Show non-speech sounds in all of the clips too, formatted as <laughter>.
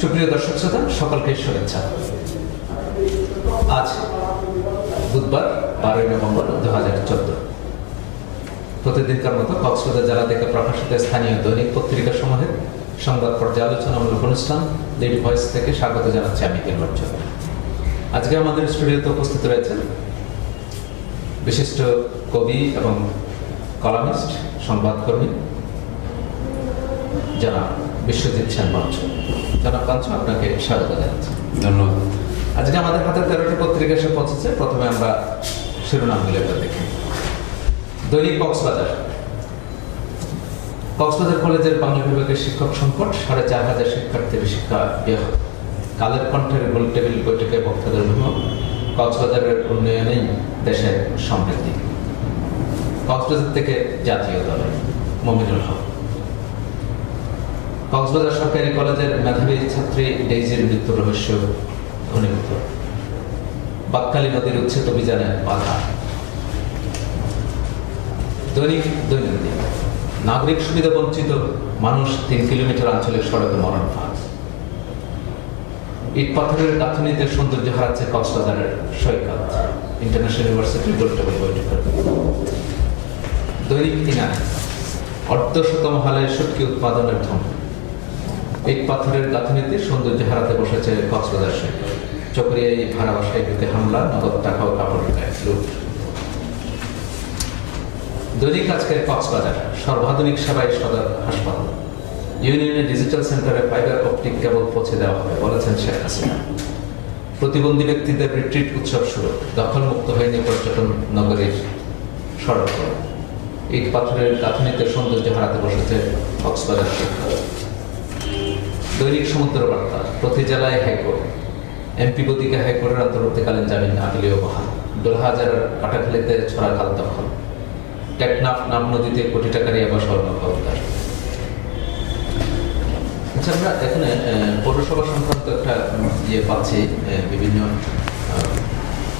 সুপ্রিয় দর্শক শ্রোতা, সকলকে শুভেচ্ছা। আজ বুধবার, বারোই নভেম্বর দু হাজার চোদ্দ প্রতিদিনকার মতো কক্সবাজার জেলা থেকে প্রকাশিত স্থানীয় দৈনিক পত্রিকা সমূহের সংবাদ পর্যালোচনামূলক অনুষ্ঠান লেডি ভয়েস থেকে স্বাগত জানাচ্ছি আমি কিরণ আজকে আমাদের স্টুডিওতে উপস্থিত রয়েছেন বিশিষ্ট কবি এবং কলামিস্ট, সংবাদকর্মী যারা বিশ্বজিৎ সেন মঞ্চ। জনাব মঞ্চ আপনাকে স্বাগত জানাচ্ছি। ধন্যবাদ। আজকে আমাদের হাতে তেরোটি পত্রিকা এসে পৌঁছেছে। প্রথমে আমরা শিরোনামগুলো একবার দেখি। দৈনিক কক্সবাজার। কক্সবাজার কলেজের বাংলা বিভাগের শিক্ষক সংকট সাড়ে চার হাজার শিক্ষার্থীর শিক্ষা ব্যাহত কালের কণ্ঠের গোল টেবিল বৈঠকে বক্তাদের অভিমত। কক্সবাজারের উন্নয়নেই দেশের সমৃদ্ধি। কক্সবাজার থেকে জাতীয় দলে মমিনুল হক। কক্সবাজার সরকারি কলেজের মেধাবী ছাত্রী ডেইজির মৃত্যু রহস্য ঘনীভূত। বাক্কালী নদীর উচ্ছেদ অভিযানে বাধা। দৈনিক দৈনন্দিন। নাগরিক সুবিধা বঞ্চিত মানুষ তিন কিলোমিটার আঞ্চলিক সড়কে মরণ ফাঁদ ইট পাথরের গাঁথনিতে সৌন্দর্য হারাচ্ছে কক্সবাজারের সৈকত। ইন্টারন্যাশনাল ইউনিভার্সিটি গোলটেবল বৈঠক দৈনিক ইনানি অর্ধশতম হালে শুটকি উৎপাদনের ধম ইট পাথরের গাঁথনিতে সৌন্দর্য হারাতে বসেছে কক্সবাজার সৈকত চকরিয়ায় ভাড়া বাসায় ঢুকে হামলা, নগদ টাকা ও কাপড় গায়ে লুট। দৈনিক আজকের কক্সবাজার, সর্বাধুনিক সেবায় সদর হাসপাতাল। ইউনিয়নের ডিজিটাল সেন্টারে ফাইবার অপটিক কেবল পৌঁছে দেওয়া হবে, বলেছেন শেখ হাসিনা। প্রতিবন্ধী ব্যক্তিদের রিট্রিট উৎসব শুরু, দখলমুক্ত হয়নি পর্যটন নগরীর সড়ক। ইট পাথরের গাঁথনিতে সৌন্দর্য হারাতে বসেছে কক্সবাজার শিক্ষা। দৈনিক সমুদ্র বার্তা প্রতি জেলায় হাইকোর্ট। এমপি গতিকে হাইকোর্টের অন্তর্বর্তীকালীন জামিন আপিলীয় বহাল। দোলহাজারের কাটাখালীতে ছড়া খাল দখল। টেকনাফ নাম নদীতে কোটি টাকার ইয়াবা স্বর্ণ উদ্ধার আচ্ছা আমরা এখানে পৌরসভা সংক্রান্ত একটা ইয়ে পাচ্ছি বিভিন্ন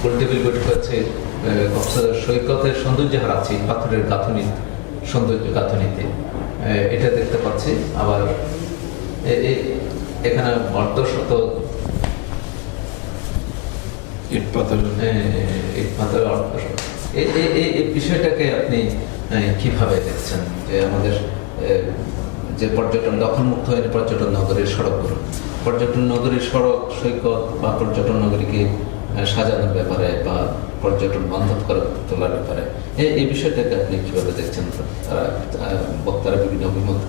গোলটেবিল বৈঠক আহ, কক্সবাজার সৈকতের সৌন্দর্য হারাচ্ছি পাথরের গাঁথনি সৌন্দর্য গাঁথনিতে। এটা দেখতে পাচ্ছি আবার এখানে অর্ধশত ইট পাথর। এই পাথর অর্ধশত বিষয়টাকে আপনি কীভাবে দেখছেন? যে আমাদের যে পর্যটন দখলমুক্ত হয়নি পর্যটন নগরীর সড়কগুলো। পর্যটন নগরীর সড়ক সৈকত বা পর্যটন নগরীকে সাজানোর ব্যাপারে বা পর্যটন বন্ধ করে তোলার ব্যাপারে। এই এই বিষয়টাকে আপনি কীভাবে দেখছেন? তারা বক্তারা বিভিন্ন অভিমত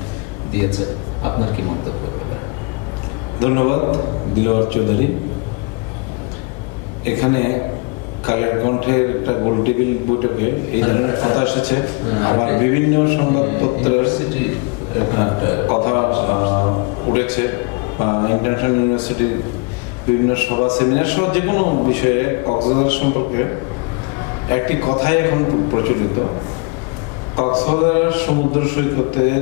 দিয়েছে। আপনার কি মন্তব্য? ধন্যবাদ দিলওয়ার চৌধুরী। এখানে কালের কণ্ঠের একটা গোল টেবিল বৈঠকে এই ধরনের কথা এসেছে। আবার বিভিন্ন সংবাদপত্রের হ্যাঁ, কথা উঠেছে বা ইন্টারন্যাশনাল ইউনিভার্সিটির বিভিন্ন সভা সেমিনার সহ যে কোনো বিষয়ে কক্সবাজার সম্পর্কে একটি কথাই এখন প্রচলিত। কক্সবাজার সমুদ্র সৈকতের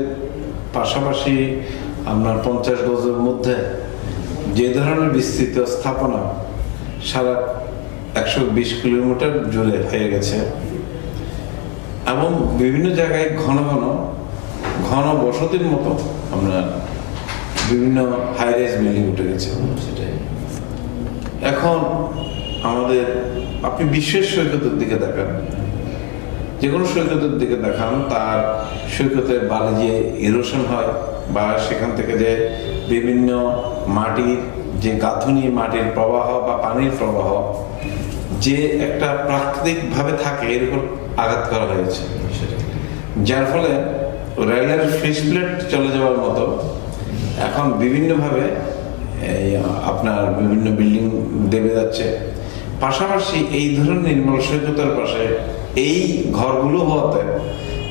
পাশাপাশি আপনার পঞ্চাশ গজের মধ্যে যে ধরনের বিস্তৃত স্থাপনা সারা একশো বিশ কিলোমিটার জুড়ে হয়ে গেছে এবং বিভিন্ন জায়গায় ঘন ঘন ঘন বসতির মতো আমরা বিভিন্ন হাই রাইজ বিল্ডিং উঠে গেছে। সেটাই এখন আমাদের, আপনি বিশ্বের সৈকতের দিকে দেখান। যে কোনো সৈকতের দিকে দেখান, তার সৈকতের বালি যে ইরোশন হয় বা সেখান থেকে যে বিভিন্ন মাটির যে গাঁথুনি, মাটির প্রবাহ বা পানির প্রবাহ, যে একটা প্রাকৃতিকভাবে থাকে, এর উপর আঘাত করা হয়েছে। যার ফলে রেলের ফিস প্লেট চলে যাওয়ার মতো এখন বিভিন্নভাবে, এই, আপনার বিভিন্ন বিল্ডিং দেবে যাচ্ছে। পাশাপাশি এই ধরনের নির্মল সৈকতের পাশে এই ঘরগুলো হওয়াতে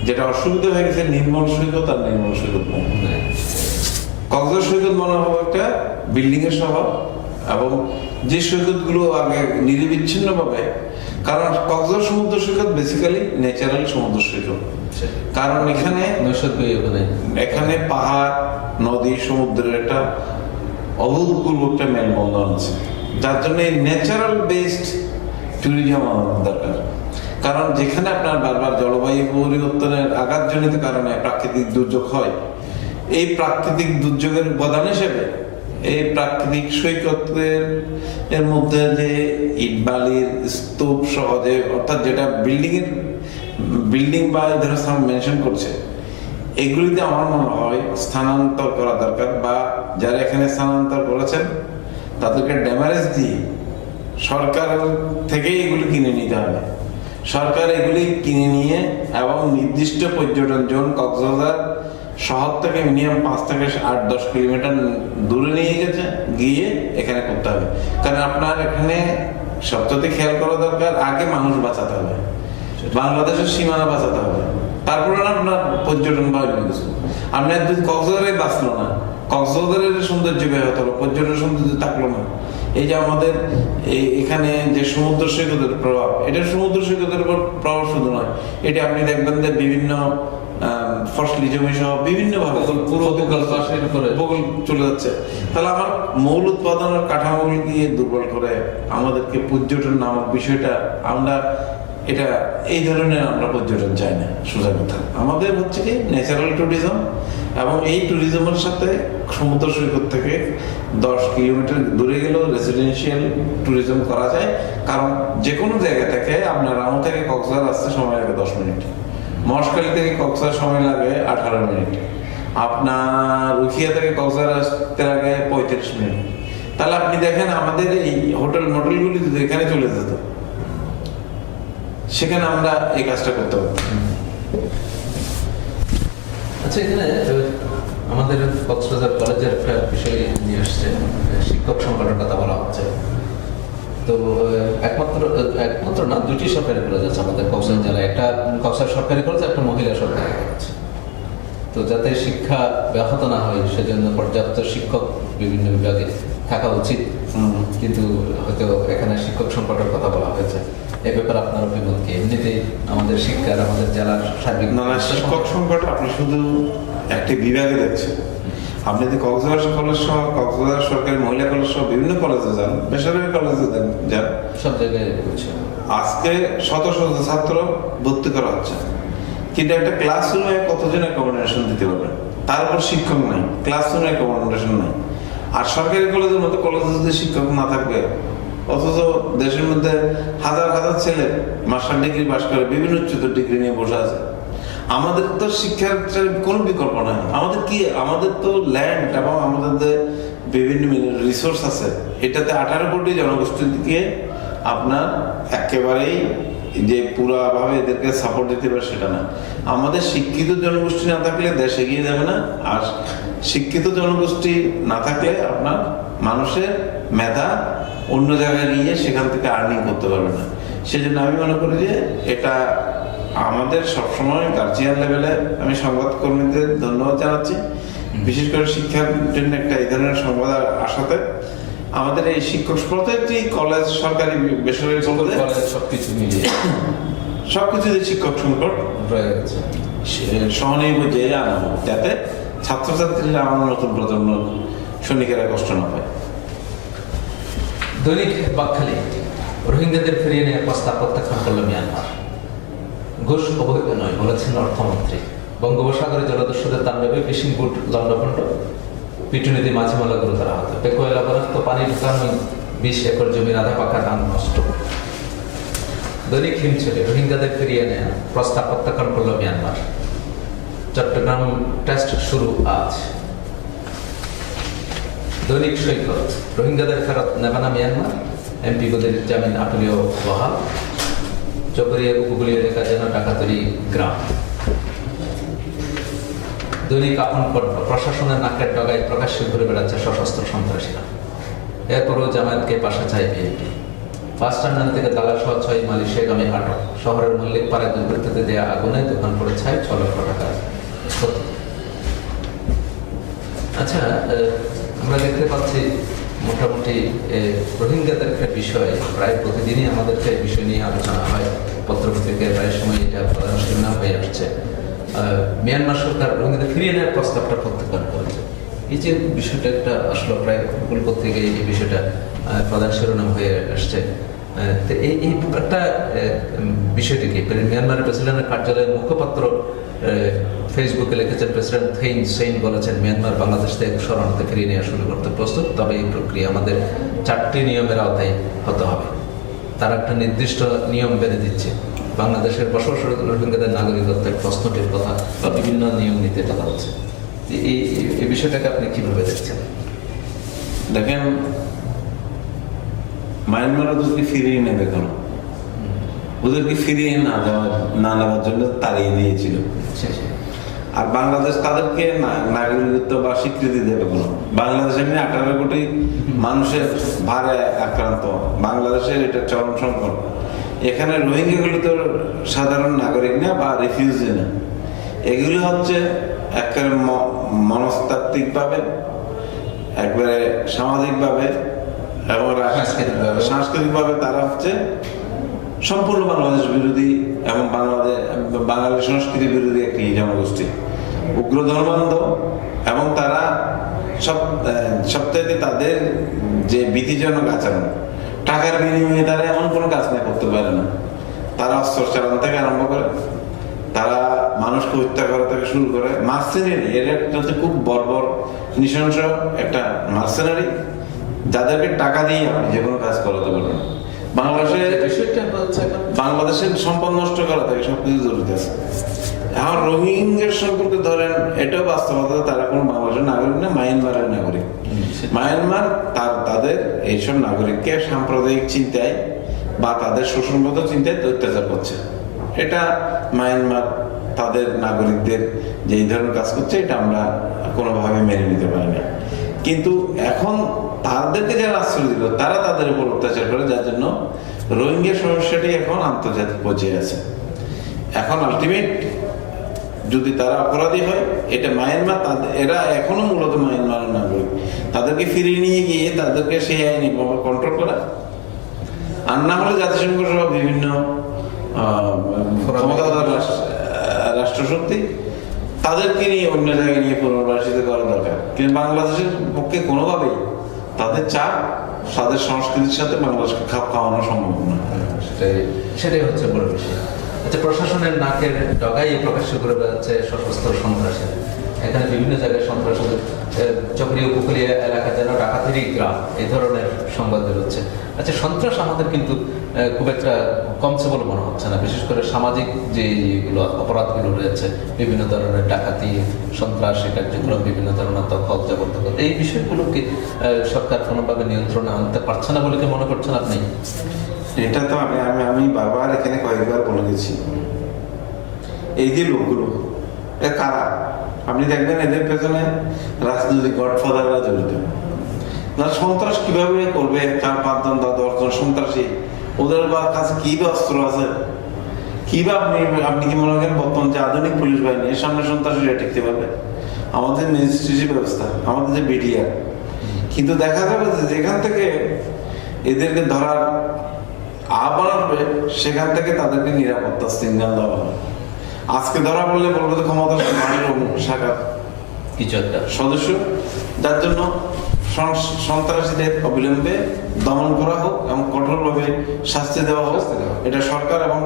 যেটা অসুবিধা হয়ে গেছে, নির্মল সৈকত আর নির্মল সৈকত কক্সবাজার সৈকত মনে হবে একটা বিল্ডিং এর স্বভাব এবং যে সৈকতগুলো আগে নিরবিচ্ছিন্ন ভাবে কারণ কক্সবাজার সমুদ্র সৈকত বেসিক্যালি ন্যাচারাল সমুদ্র সৈকত। কারণ এখানে এখানে পাহাড় নদী সমুদ্রের একটা অভূতপূর্ব একটা মেলবন্ধন আছে। যার জন্য ন্যাচারাল বেসড ট্যুরিজম আমাদের দরকার। কারণ যেখানে আপনার বারবার জলবায়ু পরিবর্তনের আঘাতজনিত কারণে প্রাকৃতিক দুর্যোগ হয় এই প্রাকৃতিক দুর্যোগের উপাদান হিসেবে, এই প্রাকৃতিক সৈকতের, এর মধ্যে যে ইটবালির স্তূপ সহজে, অর্থাৎ যেটা বিল্ডিং এর বিল্ডিং বা এই ধরনের মেনশন করছে, এগুলিতে আমার মনে হয় স্থানান্তর করা দরকার বা যারা এখানে স্থানান্তর করেছেন, তাদেরকে ড্যামারেজ দিয়ে সরকার থেকে এগুলি কিনে নিতে হবে। সরকার এগুলি কিনে নিয়ে এবং নির্দিষ্ট পর্যটন জোন, কক্সবাজার শহর থেকে মিনিমাম পাঁচ থেকে আট, দশ কিলোমিটার দূরে নিয়ে গেছে, গিয়ে এখানে করতে হবে। কারণ আপনার এখানে সবচেয়ে খেয়াল করা দরকার, আগে মানুষ বাঁচাতে হবে। বাংলাদেশের সীমানা বাঁচাতে হবে। তারপরে না আপনার পর্যটন বা কিছু। আপনার যদি কক্সবাজারে বাঁচলো না, কক্সবাজারের সৌন্দর্য বের হতে হলো পর্যটন সৌন্দর্য থাকল না। এই যে আমাদের এখানে যে সমুদ্র সৈকতের প্রভাব, এটা সমুদ্র সৈকতের উপর প্রভাব শুধু নয়, এটা আপনি দেখবেন যে বিভিন্ন ফসলি জমি সহ বিভিন্ন ভাবে পুরো উপকূল পাশের উপরে। উপকূল চলে যাচ্ছে। তাহলে আমার মৌল উৎপাদনের কাঠামোগুলিকে দুর্বল করে আমাদেরকে পর্যটন নামক বিষয়টা আমরা এটা এই ধরনের আমরা পর্যটন চাই না সোজা কথা। আমাদের হচ্ছে কি ন্যাচারাল ট্যুরিজম এবং এই ট্যুরিজমের সাথে সমুদ্র সৈকত থেকে দশ কিলোমিটার দূরে গেলেও রেসিডেন্সিয়াল ট্যুরিজম করা যায়। কারণ যে কোনো জায়গা থেকে আপনার রামু থেকে কক্সবাজার আসতে সময় লাগে দশ মিনিট। মহেশখালী থেকে কক্সবাজার সময় লাগে আঠারো মিনিট। আপনার উখিয়া থেকে কক্সবাজার আসতে লাগে পঁয়ত্রিশ মিনিট। তাহলে আপনি দেখেন, আমাদের এই হোটেল মোটেলগুলি যদি এখানে চলে যেত, সেখানে আমরা এই কাজটা করতে পারতাম। আচ্ছা এখানে আমাদের কক্সবাজার কলেজের একটা বিষয় নিয়ে আসছে। শিক্ষক সংকটের কথা বলা হচ্ছে। তো একমাত্র একমাত্র না দুটি সরকারি কলেজ আছে আমাদের কক্সবাজার জেলায়। একটা কক্সবাজার সরকারি কলেজ একটা মহিলা সরকারি কলেজ তো যাতে শিক্ষা ব্যাহত না হয় সেজন্য পর্যাপ্ত শিক্ষক বিভিন্ন বিভাগে থাকা উচিত। কিন্তু হয়তো এখানে শিক্ষক সংকটের কথা বলা হয়েছে। এ ব্যাপারে আপনার অভিমত কি? এমনিতেই আমাদের শিক্ষার আমাদের জেলার সার্বিক না না শিক্ষক সংকট আপনি শুধু একটি বিভাগে দেখছেন। আপনি যদি কক্সবাজার কলেজ সহ কক্সবাজার সরকারি মহিলা কলেজ সহ বিভিন্ন কলেজে যান বেসরকারি কলেজে যান যান সব জায়গায় আজকে শত শত ছাত্র ভর্তি করা হচ্ছে। কিন্তু একটা ক্লাসরুমে কতজন অ্যাকোমোডেশন দিতে পারবে? তার উপর শিক্ষক নাই ক্লাসরুমে অ্যাকোমোডেশন নাই। আর সরকারি কলেজের মতো কলেজে যদি শিক্ষক না থাকবে অথচ দেশের মধ্যে হাজার হাজার ছেলে মাস্টার ডিগ্রি পাশ করে বিভিন্ন উচ্চতর ডিগ্রি নিয়ে বসে আছে। আমাদের তো শিক্ষার কোনো বিকল্প নাই। আমাদের কি, আমাদের তো ল্যান্ড এবং আমাদের বিভিন্ন রিসোর্স আছে, এটাতে আঠারো কোটি জনগোষ্ঠীকে আপনার একেবারেই যে পুরাভাবে এদেরকে সাপোর্ট দিতে পারে সেটা না। আমাদের শিক্ষিত জনগোষ্ঠী না থাকলে দেশ এগিয়ে যাবে না, আর শিক্ষিত জনগোষ্ঠী না থাকলে আপনার মানুষের মেধা অন্য জায়গায় নিয়ে সেখান থেকে আর্নিং করতে পারবে না। সেজন্য আমি মনে করি যে এটা আমাদের সবসময় গার্জিয়ান লেভেলে আমি সংবাদ কর্মীদের ধন্যবাদ জানাচ্ছি। বিশেষ করে শিক্ষার জন্য একটা এই ধরনের সংবাদ আসাতে। আমাদের এই শিক্ষক প্রত্যেকটি কলেজ সরকারি বেসরকারি কলেজ সবকিছু মিলিয়ে। সবকিছুতে শিক্ষক সংকট সহনীয় পর্যায়ে আনা হোক, যাতে ছাত্রছাত্রীরা আমার নতুন প্রজন্ম সৈনিকেরা কষ্ট না পায়। দৈনিক বাকখালী রোহিঙ্গাদের ফিরিয়ে নেওয়ার প্রস্তাব প্রত্যাখ্যান করল মিয়ানমার। ঘুষ অবৈধ নয় বলেছেন অর্থমন্ত্রী। বঙ্গোপসাগরে জলদস্যুদের তাণ্ডবে ফিশিং বুট লন্ডভন্ড পিটুনিতে মাঝে মালা গুরুতর আহত। পেকোয়েলা পদার্থ পানি ঢুকানো বিশ একর জমির আধা পাকা ধান নষ্ট। দৈনিক হিমছেলে, রোহিঙ্গাদের ফিরিয়ে নেয়া, প্রস্তাব প্রত্যাখ্যান করল মিয়ানমার। চট্টগ্রাম টেস্ট শুরু আজ। দৈনিক সৈকত, রোহিঙ্গাদের ফেরত নেবে না মিয়ানমার। এমপি গোদের জামিন আপিলীয় বহাল। চকরিয়া উপকূলীয় এলাকা যেন ডাকাতরি গ্রাম। দৈনিক আপন পণ্য প্রশাসনের নাকের ডগায় প্রকাশ্যে ঘুরে বেড়াচ্ছে সশস্ত্র সন্ত্রাসীরা। এরপরও জামায়াতকে পাশে চায় বিএনপি। বাস টার্মিনাল থেকে দালা সহ ছয় মালয়েশিয়াগামী আটক শহরের মল্লিক পাড়ায় দুর্বৃত্ততে দেয়া আগুনে দোকান পড়ে ছাই ছ লক্ষ টাকা আচ্ছা আমরা দেখতে পাচ্ছি মোটামুটি রোহিঙ্গাদের একটা বিষয়। প্রায় প্রতিদিনই আমাদেরকে এই বিষয় নিয়ে আলোচনা হয়। পত্রপত্রিকায় প্রায় সময় এটা প্রধান শিরোনাম হয়ে আসছে। মিয়ানমার সরকার রোহিঙ্গাদের ফিরিয়ে নেওয়ার প্রস্তাবটা প্রত্যাখ্যান করেছে। এই যে বিষয়টা একটা আসলে প্রায় উপকূল পত্রিকায় এই বিষয়টা প্রধান শিরোনাম হয়ে আসছে। তো এই এই ব্যাপারটা আহ, বিষয়টি কি মিয়ানমারের প্রেসিডেন্টের কার্যালয়ের মুখপাত্র ফেসবুকে লিখেছেন প্রেসিডেন্ট থেইন সেইন বলেছেন, মিয়ানমার বাংলাদেশ থেকে শরণার্থী ফিরিয়ে নেওয়া শুরু করতে প্রস্তুত, তবে এই প্রক্রিয়া আমাদের চারটি নিয়মের আওতায় হতে হবে। তারা একটা নির্দিষ্ট নিয়ম বেঁধে দিচ্ছে। বাংলাদেশের বসবাসরত রোহিঙ্গাদের নাগরিকত্বের প্রশ্নটির কথা বা বিভিন্ন নিয়ম নীতি কথা হচ্ছে এই এই- বিষয়টাকে আপনি কীভাবে দেখছেন? দেখেন মায়ানমার যদি ফিরিয়ে নেবে কেন? ওদেরকে ফিরিয়ে না দেওয়ার না নেওয়ার জন্য তাড়িয়ে দিয়েছিল। শেষে আর বাংলাদেশ তাদেরকে নাগরিকত্ব বা স্বীকৃতি দেবে কোনো। বাংলাদেশে এমনি আঠারো কোটি মানুষের ভারে আক্রান্ত। বাংলাদেশের এটা চরম সংকট। এখানে রোহিঙ্গাগুলো তো সাধারণ নাগরিক না বা রিফিউজি না। এগুলো হচ্ছে একেবারে মনস্তাত্ত্বিকভাবে একবারে সামাজিকভাবে এবং। সাংস্কৃতিকভাবে তারা হচ্ছে সম্পূর্ণ বাংলাদেশ বিরোধী এবং বাংলাদেশ বাঙালি সংস্কৃতি বিরোধী একটি জনগোষ্ঠী উগ্র ধর্মান্ধ এবং তারা সব সবচাইতে তাদের যে ভীতিজনক আচরণ, টাকার বিনিময়ে তারা এমন কোনো কাজ না করতে পারে না। তারা অস্ত্র চালান থেকে আরম্ভ করে, তারা মানুষকে হত্যা করা থেকে শুরু করে, মার্সেনারি, এর একটা হচ্ছে খুব বর্বর, নৃশংস একটা মার্সেনারি, যাদেরকে টাকা দিয়ে আপনি যে কোনো কাজ করাতে পারবেন। বাংলাদেশে বাংলাদেশের সম্পদ নষ্ট করা থেকে সবকিছু জড়িত আছে। এখন রোহিঙ্গার সম্পর্কে ধরেন এটাও বাস্তবতা তারা কোনো বাংলাদেশের নাগরিক না মায়ানমারের নাগরিক। মায়ানমার তার তাদের এইসব নাগরিককে সাম্প্রদায়িক চিন্তায় বা তাদের শোষণগত চিন্তায় অত্যাচার করছে। এটা মায়ানমার তাদের নাগরিকদের যে এই ধরনের কাজ করছে এটা আমরা কোনোভাবে মেনে নিতে পারি না কিন্তু এখন তাদেরকে যারা আশ্রয় দিল, তারা তাদের উপর অত্যাচার করে, যার জন্য রোহিঙ্গা সমস্যাটি এখন আন্তর্জাতিক পর্যায়ে আছে। এখন আলটিমেট যদি তারা অপরাধী হয়, এটা মায়ানমার তাদের এরা এখনও মূলত মায়ানমারের নাগরিক। তাদেরকে ফিরিয়ে নিয়ে গিয়ে তাদেরকে সেই আইনি কন্ট্রোল করা। আর না হলে জাতিসংঘ সহ বিভিন্ন রাষ্ট্রশক্তি তাদেরকে নিয়ে অন্য জায়গায় নিয়ে পুনর্বাসিত করা দরকার। কিন্তু বাংলাদেশের পক্ষে কোনোভাবেই তাদের চাপ, তাদের সংস্কৃতির সাথে বাংলাদেশকে খাপ খাওয়ানো সম্ভব না। সেটাই সেটাই হচ্ছে বড় বিষয়। আচ্ছা প্রশাসনের নাকের ডগাই প্রকাশ্য করে বেড়াচ্ছে সশস্ত্র সন্ত্রাসের। এখানে বিভিন্ন জায়গায় সন্ত্রাসের চক্রী উপকূলীয় এলাকা যেন ডাকাতেরই গ্রাম, এই ধরনের সংবাদ বেরোচ্ছে। আচ্ছা সন্ত্রাস আমাদের কিন্তু খুব একটা কমছে বলে মনে হচ্ছে না। বিশেষ করে সামাজিক যে ইয়েগুলো অপরাধগুলো রয়েছে, বিভিন্ন ধরনের ডাকাতি, সন্ত্রাসী কার্যক্রম, বিভিন্ন ধরনের দখল জবরদখল, এই বিষয়গুলোকে সরকার কোনোভাবে নিয়ন্ত্রণে আনতে পারছে না বলে কি মনে করছেন আপনি? এটা তো আমি আমি আমি বারবার এখানে কয়েকবার বলে গেছি। এই যে লোকগুলো, এ কারা? আপনি দেখবেন এদের পেছনে রাজনৈতিক গডফাদাররা জড়িত। না সন্ত্রাস কীভাবে করবে? চার পাঁচজন বা দশজন সন্ত্রাসী। ওদের বা কাছে কি বা অস্ত্র আছে? কি বা আপনি আপনি কি মনে করেন বর্তমান যে আধুনিক পুলিশ বাহিনী, এর সামনে সন্ত্রাসীরা টিকতে পারবে? আমাদের ম্যাজিস্ট্রেসি ব্যবস্থা, আমাদের যে বিডিআর কিন্তু দেখা যাবে যে যেখান থেকে এদেরকে ধরার আসবে, সেখান থেকে তাদেরকে নিরাপত্তা সিগন্যাল দেওয়া হবে। আজকে ধরা বললে বলবে তো ক্ষমতা মানের শাখার কিছু একটা সদস্য যার জন্য সন- সন্ত্রাসীদের অবিলম্বে দমন করা হোক এবং কঠোরভাবে শাস্তি দেওয়া হোক। এটা সরকার এবং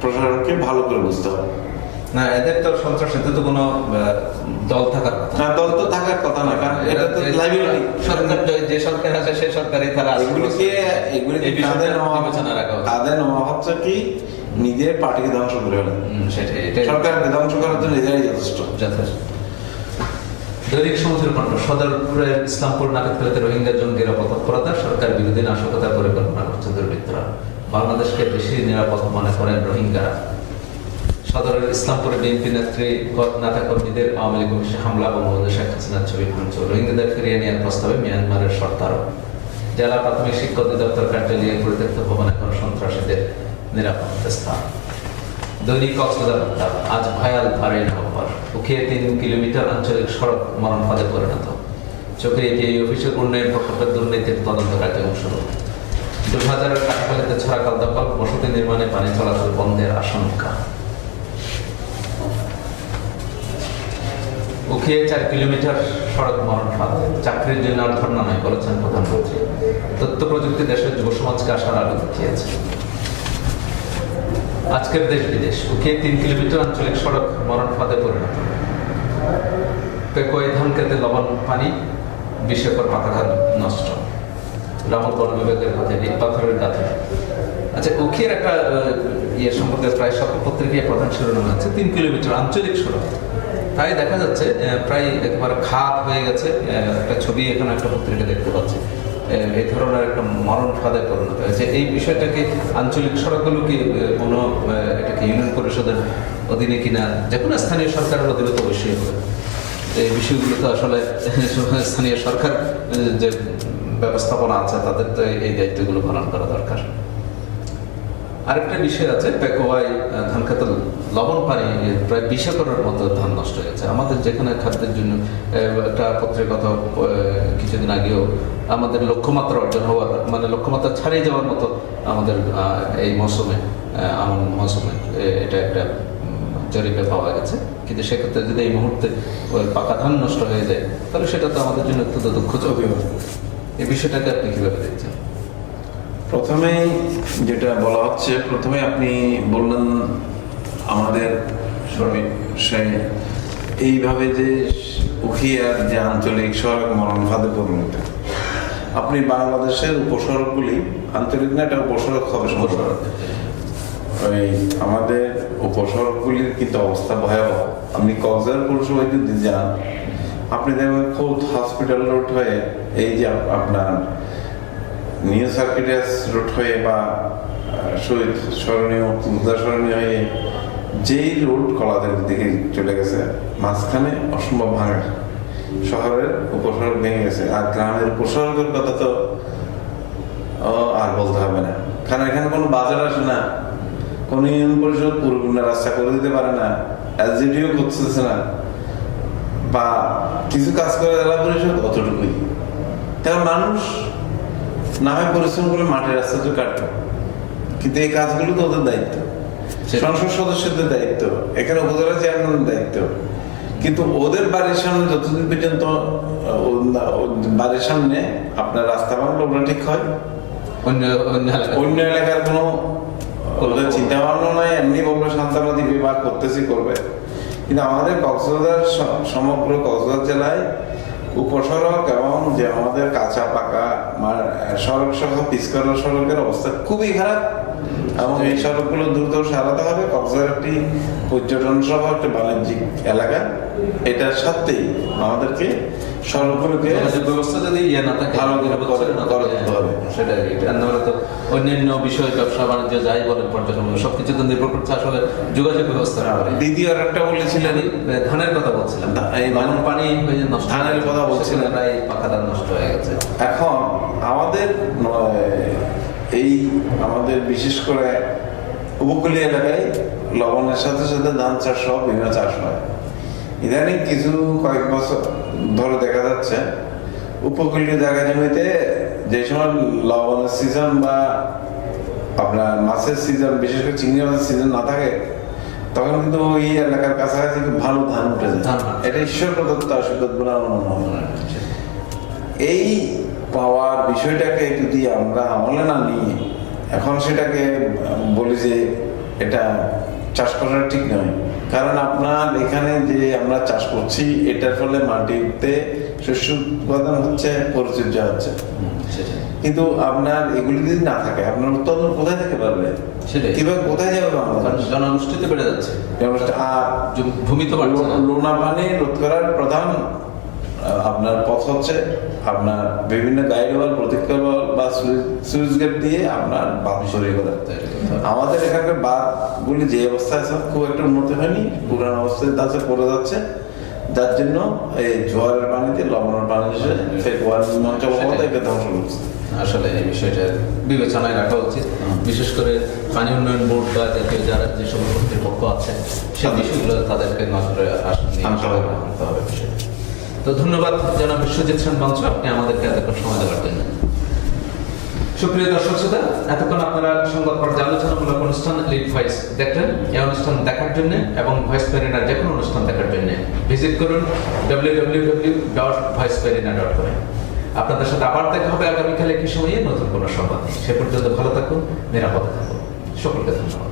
প্রশাসনকে ভালো করে বুঝতে হবে না এদের তো সন্ত্রাস এতে তো কোনো দল থাকার কথা না দল তো থাকার কথা না কারণ এটা তো লাইবিলিটি সরকার যে- সরকার আছে সেই সরকারই তারা। এগুলিকে উচিত। কাঁধে নেওয়া হচ্ছে কি নিজের পার্টিকে ধ্বংস করে ফেলা। সরকারকে ধ্বংস করার জন্য নিজেরাই যথেষ্ট। যথেষ্ট। দৈনিক সমুদ্রের কণ্ঠ সদরপুরের ইসলামপুর নাগরিকতে রোহিঙ্গা জঙ্গির অপতৎপরতা সরকার বিরোধী নাশকতার পরিকল্পনা করছে দুর্বৃত্তরা। বাংলাদেশকে বেশি নিরাপদ মনে করেন রোহিঙ্গারা। সদরের ইসলামপুরে বিএনপি নেত্রী নেতা কর্মীদের আওয়ামী লীগ অফিসে হামলা মহাদেশ শেখ হাসিনার ছবি ভাঙচুর। রোহিঙ্গাদের ফিরিয়ে নেওয়ার প্রস্তাবে মিয়ানমারের সরকার জেলা প্রাথমিক শিক্ষা অধিদপ্তর কার্যালয়ে পরিত্যক্ত ভবনে কোনো সন্ত্রাসীদের নিরাপত্তা দৈনিক কক্সবাজার। আজ ভয়াল উখিয়ে তিন কিলোমিটার আঞ্চলিক সড়ক মরণ পরিণত। চোখে এটি এই অফিসের উন্নয়ন প্রকল্পের দুর্নীতির তদন্ত দখল, বসতি নির্মাণে পানি চলাচল বন্ধের আশঙ্কা। উখিয়ে চার কিলোমিটার সড়ক মরণ ফাঁদ চাকরির জন্য আর ধর্ণা নয় বলেছেন প্রধানমন্ত্রী। তথ্য প্রযুক্তি দেশের যুব সমাজকে আশার আলো দেখিয়েছে। আজকের দেশ বিদেশ, ওকে তিন কিলোমিটার আঞ্চলিক সড়ক মরণ ফাঁদে পরিণত। পেকোয় ধান খেতে লবণ পানি বিশেকর পাকা ধান নষ্ট। রামল বন বিভাগের হাতে পাথরের গাথে আচ্ছা উখির একটা ইয়ে সম্পর্কে প্রায় সকল পত্রিকায় প্রধান শিরোনাম আছে, তিন কিলোমিটার আঞ্চলিক সড়ক। তাই দেখা যাচ্ছে প্রায় একেবারে খাত হয়ে গেছে একটা ছবি এখানে একটা পত্রিকা দেখতে পাচ্ছি। এই ধরনের একটা মরণ ফাঁদে পরিণত হয়েছে। এই বিষয়টাকে আঞ্চলিক সড়কগুলো কি কোনো এটাকে ইউনিয়ন পরিষদের অধীনে কিনা যে কোনো স্থানীয় সরকারের অধীনে তো অবশ্যই হবে। এই বিষয়গুলো তো আসলে <laughs> স্থানীয় সরকার যে ব্যবস্থাপনা আছে তাদের তো এই- দায়িত্বগুলো পালন করা দরকার। আরেকটা বিষয় আছে পেকোয়াই ধান খেতে লবণ পানি প্রায় বিশ একরের মতো ধান নষ্ট হয়ে গেছে আমাদের যেখানে খাদ্যের জন্য একটা পত্রিকা আহ, কিছুদিন আগেও আমাদের লক্ষ্যমাত্রা অর্জন হওয়ার মানে লক্ষ্যমাত্রা ছাড়িয়ে যাওয়ার মতো আমাদের এই মৌসুমে আমন মৌসুমে এটা একটা জরিপে পাওয়া গেছে। কিন্তু সেক্ষেত্রে যদি এই মুহূর্তে পাকা ধান নষ্ট হয়ে যায়, তাহলে সেটা তো আমাদের জন্য অত্যন্ত দুঃখজনক। এই বিষয়টাকে আপনি কীভাবে দেখছেন? প্রথমেই যেটা বলা হচ্ছে, প্রথমে আপনি বললেন আমাদের এইভাবে যে উখিয়ার যে আঞ্চলিক সড়ক মরণ ফাঁদে পরিণত। আপনি বাংলাদেশের উপসড়কগুলি আঞ্চলিক না এটা উপসড়ক হবে ওই আমাদের উপসড়কগুলির কিন্তু অবস্থা ভয়াবহ। আপনি কক্সবাজার পৌরসভায় যদি যান আপনি দেখবেন খোদ হসপিটাল রোড হয়ে এই যে আপনার নিউ সার্কিটাস রোড হয়ে বা শহীদ স্মরণীয় স্মরণীয় হয়ে যেই রোড কলাদের দিকে চলে গেছে মাঝখানে অসম্ভব ভাঙা। শহরের উপসড়ক ভেঙে গেছে। আর গ্রামের উপসড়কের কথা তো আর বলতে হবে না। কারণ এখানে কোনো বাজার আসে না। কোনো ইউনিয়ন পরিষদ পূর্বপূর্ণ রাস্তা করে দিতে পারে না। এসডিডিও করতেছে না। বা কিছু কাজ করে জেলা পরিষদ অতটুকুই। তাই মানুষ না হয় পরিশ্রম করে মাটির রাস্তা তো কাটবে কিন্তু এই কাজগুলো তো ওদের দায়িত্ব। সংসদ সদস্যদের দায়িত্ব। এখানে উপজেলা চেয়ারম্যানের দায়িত্ব। কিন্তু ওদের বাড়ির সামনে যতদিন পর্যন্ত বাড়ির সামনে আপনার রাস্তা বাংলা ওগুলো ঠিক হয়? অন্য অন্য এলাকার। কোনো ওদের চিন্তা ভাবনা নাই এমনি বলবে সান্ত্বনা দিবে বা করতেছি করবে। কিন্তু আমাদের কক্সবাজার সমগ্র কক্সবাজার জেলায় উপসড়ক এবং যে আমাদের কাঁচা পাকা সড়ক সহ পিসকরা সড়কের অবস্থা খুবই খারাপ। এবং এই সড়কগুলো দ্রুত সারাতে হবে। কক্সবাজার একটি পর্যটন সহ একটি বাণিজ্যিক এলাকা। এটার সাথেই আমাদেরকে সড়কগুলোকে ব্যবস্থা যদি ইয়ে না থাকে ভালো করে হবে। সেটাই তো অন্যান্য বিষয় ব্যবসা বাণিজ্য যাই বলেন পর্যটন সবকিছু তো নির্ভর করছে আসলে যোগাযোগ ব্যবস্থা দ্বিতীয় আর একটা বলেছিলেন। ধানের কথা বলছিলাম। পানি ধানের কথা বলছিলেন। প্রায় পাকা ধান নষ্ট হয়ে গেছে। এখন আমাদের এই আমাদের বিশেষ করে উপকূলীয় এলাকায় লবণের সাথে সাথে ধান চাষ সহ বিভিন্ন চাষ হয়। ইদানিং কিছু কয়েক বছর ধরে দেখা যাচ্ছে উপকূলীয় জায়গা জমিতে যে সময় লবণের সিজন বা আপনার মাছের সিজন বিশেষ করে চিংড়ি মাছের সিজন না থাকে তখন কিন্তু ওই এলাকার কাছাকাছি ভালো ধান উঠে যায়। এটা ঈশ্বর প্রদত্ত আশীর্বাদ বলে আমার মনে হয়। এই পাওয়ার বিষয়টাকে যদি আমরা আমলে না নিয়ে এখন সেটাকে বলি যে এটা চাষ করা ঠিক নয়। কারণ আপনার এখানে যে আমরা চাষ করছি এটার ফলে মাটিতে শস্য উৎপাদন হচ্ছে পরিচর্যা হচ্ছে। কিন্তু আপনার এগুলি যদি না থাকে আপনার উৎপাদন কোথায় থেকে পারবে। কীভাবে কোথায় যাবে কারণ বাংলাদেশ জনগোষ্ঠীতে বেড়ে যাচ্ছে। আর ভূমি তো লোনা পানি রোধ করার প্রধান আপনার পথ হচ্ছে আপনার বিভিন্ন গাইড ওয়াল প্রতীক্ষা ওয়াল বা সুইচ গেট দিয়ে আপনার বাঁধ তৈরি করা আমাদের এখানকার বাঁধগুলি যে অবস্থায় আছে খুব একটা উন্নতি হয়নি পুরান অবস্থায় আছে পড়ে যাচ্ছে। যার জন্য এই জোয়ারের পানিতে লবণের পানি এসে একে ধ্বংস করছে আসলে এই বিষয়টা বিবেচনায় রাখা উচিত। বিশেষ করে পানি উন্নয়ন বোর্ড বা জাতীয় যারা যে সকল কর্তৃপক্ষ আছে সেই বিষয়গুলো তাদেরকে নজরে আস- নিয়ে হবে। হবে বিষয়টা। তো ধন্যবাদ জনাব বিশ্বজিৎ সেন মঞ্চ, আপনি আমাদেরকে এতক্ষণ সময় দেওয়ার জন্য। সুপ্রিয় দর্শক শ্রোতা, এতক্ষণ আপনারা সংবাদ পর্যালোচনামূলক অনুষ্ঠান লিড ভয়েস দেখলেন। এই অনুষ্ঠান দেখার জন্য এবং ভয়েস পেরিনার যে কোনো অনুষ্ঠান দেখার জন্য ভিজিট করুন W W W dot voice পেরিনা dot com আপনাদের সাথে আবার দেখা হবে আগামীকাল একই সময়ে নতুন কোনো সংবাদ। সে পর্যন্ত ভালো থাকুন, নিরাপদে থাকুন। সকলকে ধন্যবাদ।